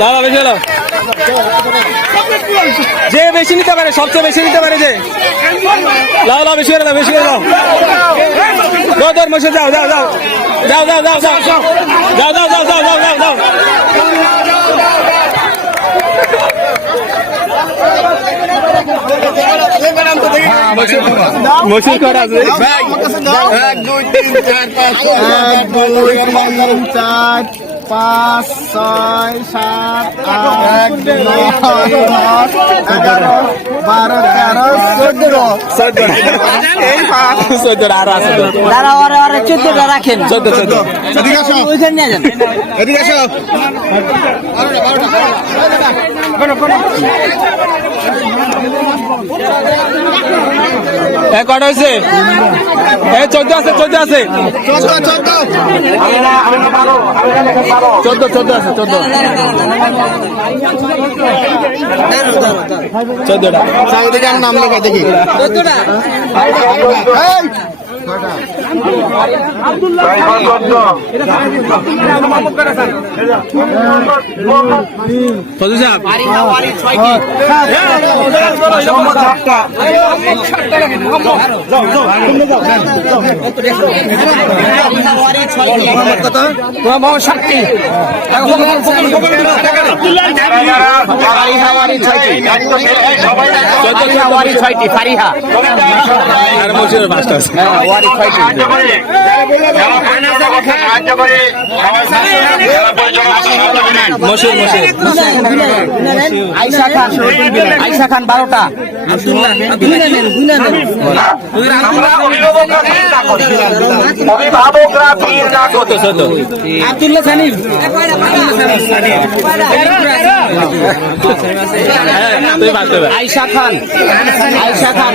লাও বেশি লাও যে বেশি নিতে পারে, সবচেয়ে বেশি নিতে পারে যে। লাও লাও, বেশি করে বেশি করে দাও। দাও মশে যাও যাও যাও। যাও যাও যাও যাও যাও যাও যাও যাও যাও যাও যাও মসুর করা আছে। এক দুই তিন চার পাঁচ ছয় সাত আট নয় দশ এগারো। বারো তেরো চোদ্দ। এই চোদ্দ আর আছে দাঁড়া ওরে ওরে চোদ্দটা রাখেন। চোদ্দ চোদ্দ। এদিকে আসো। ওইখানে এদিকে আসো। কটা হয়েছে? এই চোদ্দ আছে চোদ্দ আছে। চোদ্দ চোদ্দ। চোদ্দ চোদ্দ আছে চোদ্দ। চোদ্দটা। ওদিকে নাম লেখা দেখি। সাতটি ছয়টি ফারিহা আর বলছিল পাঁচটা বাড়ি ছয়টি মসুর মসুর। আইসা খান আইসা খান বারোটা। আব্দুল্লাহ সানিম। আইসা খান। আইসা খান।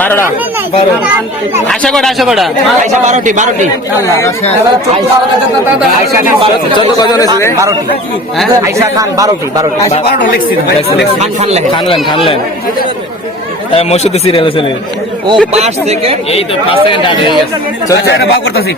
বারোটা। আশা কটা আশা কটা আইসা বারোটি বারোটি। বারোটি। চোদ্দ কজন বারোটি। আইসা খান বারোটি বারোটি। খান খান খানলেন খানলেন মসুদ সিরিয়াল আছে ও পাঁচ থেকে এই তো সেকেন্ড আগে করতেছি।